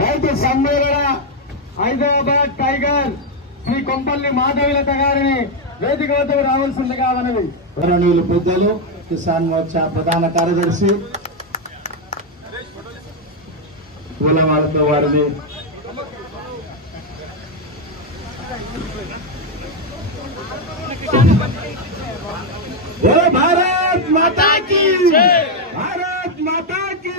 రైతు సమ్మేళన హైదరాబాద్ టైగర్ శ్రీ కొంపల్లి మాధవీలత గారిని వేదిక వద్దకు రావాల్సిందిగా మనవి. గౌరవనీయులు పెద్దలు కిసాన్ మోర్చా ప్రధాన కార్యదర్శి పూలమాలతో వారిని భారత్ మాతా కీ భారత్ మాతా కీ.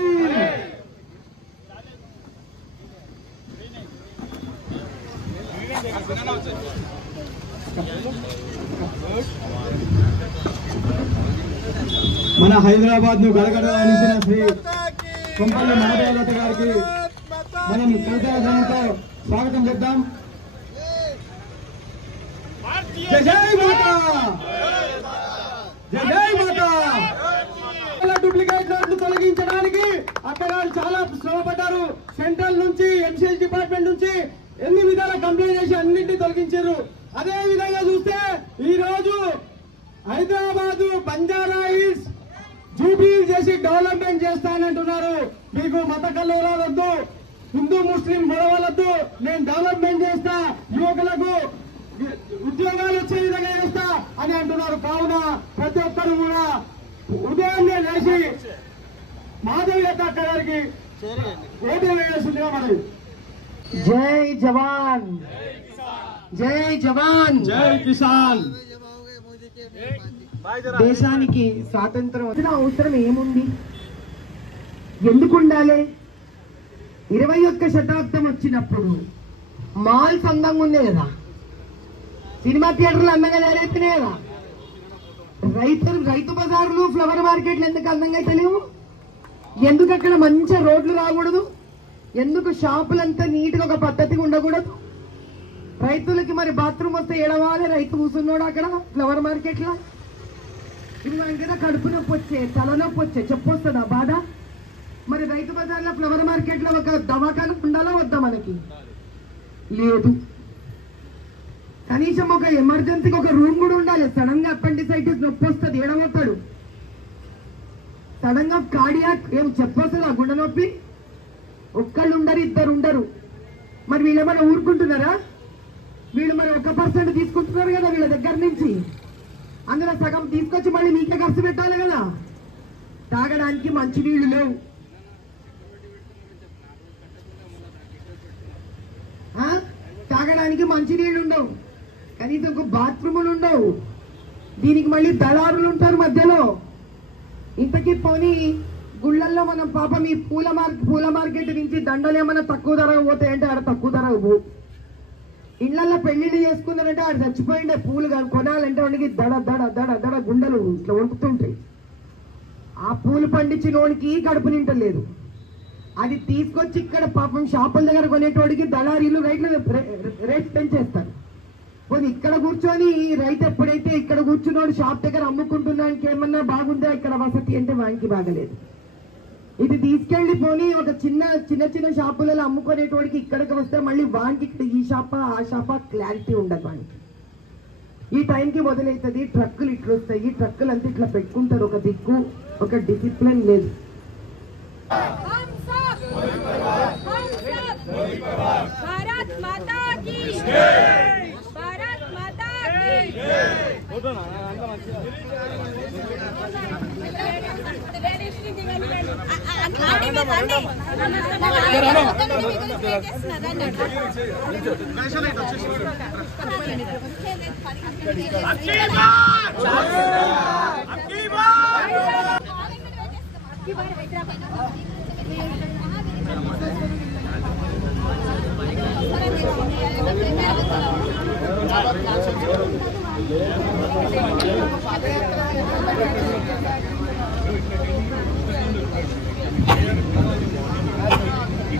మన హైదరాబాద్ ను గడగడనిసిన శ్రీ కొంపల్లి మాధవీలత గారికి మనం కృతజ్ఞతలతో స్వాగతం చేద్దాం. జై జై మాతా, జై జై మాతా. డూప్లికేట్ నోట్లు తొలగించడానికి అక్కడ చాలా శ్రమపడ్డారు. సెంట్రల్ నుంచి ఎంసీఎస్ డిపార్ట్మెంట్ నుంచి ఎన్ని విధాల కంప్లైంట్ చేసి అన్నింటినీ తొలగించారు. అదే విధంగా చూస్తే ఈ రోజు హైదరాబాద్ బంజారా హిల్స్ జూబ్లీ చేసి డెవలప్మెంట్ చేస్తానంటున్నారు. మీకు మత కల్లోలొద్దు, హిందూ ముస్లిం గొడవలొద్దు, నేను డెవలప్మెంట్ చేస్తా, యువకులకు ఉద్యోగాలు వచ్చే విధంగా చేస్తా అని అంటున్నారు. కావున ప్రతి ఒక్కరు కూడా ఉదయాన్నే లేచి మాధవీలత గారికి ఓటు వేయాల్సిందిగా మరి. జై జవాన్, జై జవాన్, జై కిసాన్. దేశానికి స్వాతంత్రం వచ్చిన అవసరం ఏముంది? ఎందుకు ఉండాలి? 21వ శతాబ్దం వచ్చినప్పుడు మాల్స్ అందంగా ఉండే కదా, సినిమా థియేటర్లు అందంగా తయారైపోయినాయి కదా, రైతు బజార్లు ఫ్లవర్ మార్కెట్లు ఎందుకు అందంగా అయితే లేవు? ఎందుకు అక్కడ మంచి రోడ్లు రాకూడదు? ఎందుకు షాపులంతా నీట్ గా ఒక పద్ధతిగా ఉండకూడదు? రైతులకి మరి బాత్రూమ్ వస్తే ఏడవాలి, రైతు కూర్చున్నాడు అక్కడ ఫ్లవర్ మార్కెట్ లో. ఇది మనకి కడుపు నొప్పి వచ్చే, తలనొప్పి వచ్చే, చెప్పొస్తుందా బాధ? మరి రైతు బజార్లో ఫ్లవర్ మార్కెట్ లో ఒక దవాఖాన ఉండాలా వద్దా? మనకి లేదు. కనీసం ఒక ఎమర్జెన్సీకి ఒక రూమ్ కూడా ఉండాలి. సడన్ గా అపెండిసైటిస్ నొప్పి వస్తుంది, ఏడవతాడు. సడన్ గా కార్డియాక్ ఏం చెప్పొస్తుందా గుండె నొప్పి? ఒక్కళ్ళు ఉండరు, ఇద్దరు ఉండరు. మరి వీళ్ళేమైనా ఊరుకుంటున్నారా? వీళ్ళు మరి 1% తీసుకుంటున్నారు కదా వీళ్ళ దగ్గర నుంచి. అందులో సగం తీసుకొచ్చి మళ్ళీ మీకే ఖర్చు పెట్టాలి కదా. తాగడానికి మంచి నీళ్లు లేవు, తాగడానికి మంచి నీళ్లు ఉండవు, కనీసం ఒక బాత్రూములు ఉండవు. దీనికి మళ్ళీ దళారులు ఉంటారు మధ్యలో. ఇంతకీ పోనీ గుళ్ళల్లో మనం పాపం ఈ పూల మార్కెట్ నుంచి దండలు ఏమైనా తక్కువ ధరకు పోతాయంటే ఆడ తక్కువ ధరకు పో. ఇళ్లలో పెళ్లిళ్ళు చేసుకున్నారంటే ఆడ చచ్చిపోయిండే పూలు కొనాలంటే వాడికి దడ దడ దడ దడ గుండెలు ఇట్లా వణుకుతుంటాయి. ఆ పూలు పండించినోడికి కడుపు నింటలేదు. అది తీసుకొచ్చి ఇక్కడ పాపం షాపుల దగ్గర కొనేటోడికి దళారీలు రేట్ పెంచేస్తారు. పోనీ ఇక్కడ కూర్చొని రైతు ఎప్పుడైతే ఇక్కడ కూర్చున్నోడు షాప్ దగ్గర అమ్ముకుంటున్నానికి ఏమన్నా బాగుందా ఇక్కడ వసతి అంటే వానికి బాగలేదు. ఇది తీసుకెళ్లి పోనీ ఒక చిన్న షాపులలో అమ్ముకునేటోడికి ఇక్కడికి వస్తే మళ్ళీ వానికి ఇక్కడ ఈ షాపా ఆ షాపా క్లారిటీ ఉండదు వానికి. ఈ టైంకి మొదలవుతుంది. ట్రక్కులు ఇట్లా వస్తాయి, ట్రక్కులు అంతా ఇట్లా పెట్టుకుంటారు. ఒక దిక్కు ఒక డిసిప్లిన్ లేదు.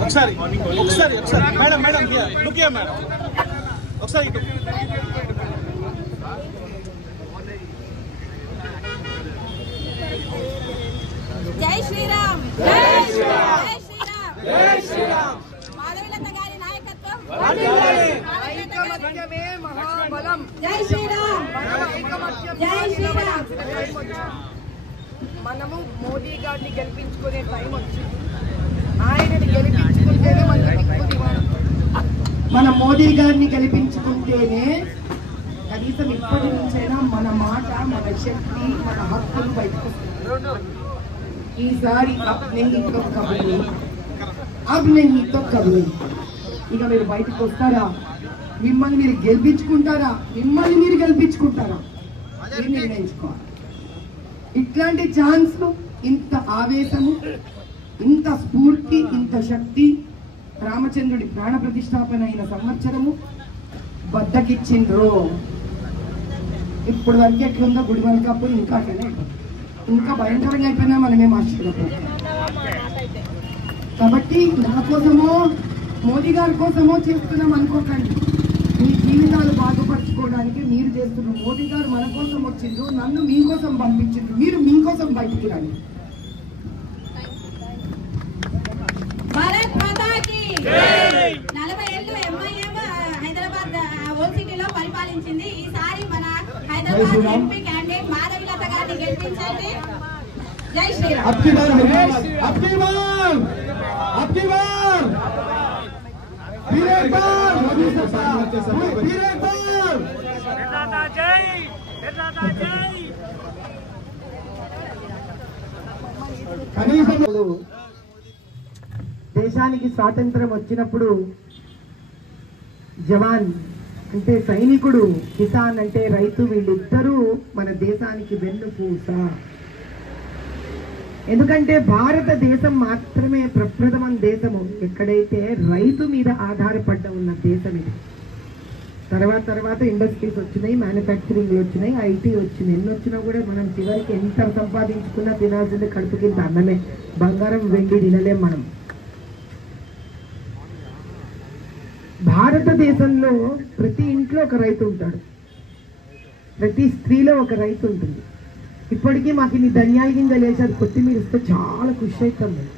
ఒకసారి మేడం లుక్ హియర్ మేడం, ఒకసారి జై శ్రీరామ్, జై శ్రీరామ్, జై శ్రీరామ్, జై శ్రీరామ్. మాధవీలత గారి నాయకత్వం ఐకమత్యమే మహాబలం. జై శ్రీరామ్, జై శ్రీరామ్. మనము మోదీ గారిని గెలిపించుకునే టైం వచ్చింది. ఆయనని గెలిపించుకుంటేనే మనకి మోదీ గారిని గెలిపించుకుంటేనే కనీసం ఇప్పటి నుంచైనా మన మాట, మన శక్తి, మన హక్కులు బయటకు వస్తాయి. ఈసారి అబ్ నహీ తో కబ్ ఇక మీరు బయటకు వస్తారా? మిమ్మల్ని మీరు గెలిపించుకుంటారా? మిమ్మల్ని మీరు గెలిపించుకుంటారా? మీరు నిర్ణయించుకోవాలి. ఇట్లాంటి ఛాన్స్, ఇంత ఆవేశము, ఇంత స్ఫూర్తి, ఇంత శక్తి రామచంద్రుడి ప్రాణ ప్రతిష్టాపన అయిన సంవత్సరము బద్దకిచ్చిండ్రు. ఇప్పుడు వరకు ఎట్లుందో గుడిమల్కాపూర్ ఇంకా అట్లనే ఇంకా భయంకరంగా అయిపోయినా మనమేం ఆశ్చర్యపోతాం. కాబట్టి నా కోసమో మోదీ గారి కోసమో చేస్తున్నాం అనుకోకండి. మీ జీవితాలు బాగుపరచుకోవడానికి మీరు చేస్తున్నారు. మోదీ గారు మన కోసం వచ్చిండ్రు, నన్ను మీకోసం పంపించిండ్రు. మీరు మీకోసం బయటికి రండి. భారత్ మాతాకి 40 ఏళ్ళు ఎంఐఎం హైదరాబాద్ ఓల్డ్ సిటీలో పరిపాలించింది. ఈసారి మన హైదరాబాద్ ఎంపీ క్యాండిడేట్ మాధవిలత గారిని గెలిపించండి. జై శ్రీరామ్. అబ్కి బార్ అబ్కి బార్ అబ్కి బార్ వీరేందర్ మోదీ సర్కార్ వీరేందర్ నిర్దాత జై నిర్దాత జై. కనీసం దేశానికి స్వాతంత్రం వచ్చినప్పుడు జవాన్ అంటే సైనికుడు, కిసాన్ అంటే రైతు, వీళ్ళిద్దరూ మన దేశానికి వెన్నుపూస. ఎందుకంటే భారతదేశం మాత్రమే ప్రప్రథమ దేశము ఎక్కడైతే రైతు మీద ఆధారపడ్డ ఉన్న దేశం ఇది. తర్వాత ఇండస్ట్రీస్ వచ్చినాయి, మ్యానుఫ్యాక్చరింగ్లు వచ్చినాయి, ఐటీ వచ్చినాయి. ఎన్ని వచ్చినా కూడా మనం చివరికి ఎంత సంపాదించుకున్నా తినాల్సింది కడుపుకి అన్నమే. బంగారం వెండి తినలేం మనం. భారతదేశంలో ప్రతి ఇంట్లో ఒక రైతు ఉంటాడు, ప్రతి స్త్రీలో ఒక రైతు ఉంటుంది. ఇప్పటికీ మాకు ఇన్ని ధనియాల గింజలు వేసి అది కొత్తిమీర ఇస్తే చాలా ఖుషి అవుతాం మేము.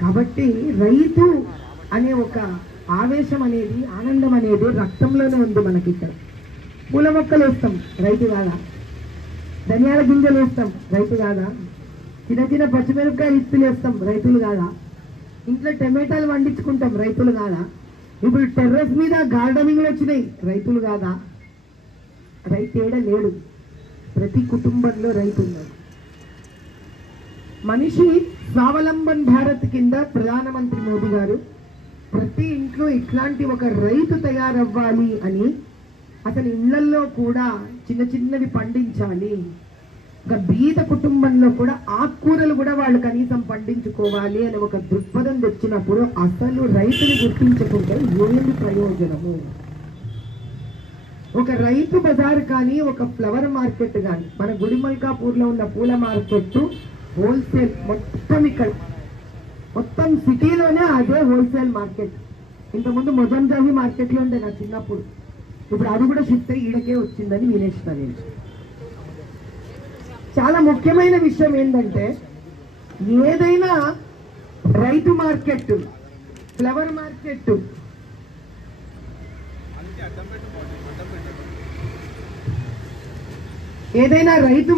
కాబట్టి రైతు అనే ఒక ఆవేశం అనేది, ఆనందం అనేది రక్తంలోనే ఉంది మనకి. ఇక్కడ పూల మొక్కలు వేస్తాం, రైతు కాదా? ధనియాల గింజలు వేస్తాం, రైతు కాదా? చిన్న పచ్చిమిరపకాయలు ఇత్తులు వేస్తాం, రైతులు కాదా? ఇంట్లో టమాటాలు పండించుకుంటాం, రైతులు కాదా? ఇప్పుడు టెర్రస్ మీద గార్డెనింగ్లు వచ్చినాయి, రైతులు కాదా? రైతు ఏడ లేడు, ప్రతి కుటుంబంలో రైతు ఉన్నాడు. మనిషి స్వావలంబన్ భారత్ కింద ప్రధానమంత్రి మోదీ గారు ప్రతి ఇంట్లో ఇట్లాంటి ఒక రైతు తయారవ్వాలి అని, అతని ఇళ్లల్లో కూడా చిన్నవి పండించాలి. ఒక బీద కుటుంబంలో కూడా ఆకుకూరలు కూడా వాళ్ళు కనీసం పండించుకోవాలి అని ఒక దృక్పథం తెచ్చినప్పుడు అసలు రైతుని గుర్తించకుంటే ఏంది ప్రయోజనము? ఒక రైతు బజార్ కానీ, ఒక ఫ్లవర్ మార్కెట్ కానీ, మన గుడిమల్కాపూర్లో ఉన్న పూల మార్కెట్ హోల్సేల్ మొత్తం ఇక్కడ మొత్తం సిటీలోనే అదే హోల్సేల్ మార్కెట్. ఇంతకుముందు మొజంజాహి మార్కెట్లో ఉండే నా చిన్నప్పుడు, ఇప్పుడు అది కూడా షిఫ్ట్ అయ్యి ఈడకే వచ్చిందని వినేసిన నేను. చాలా ముఖ్యమైన విషయం ఏంటంటే, ఏదైనా రైతు మార్కెట్, ఫ్లవర్ మార్కెట్, ఏదైనా రైతు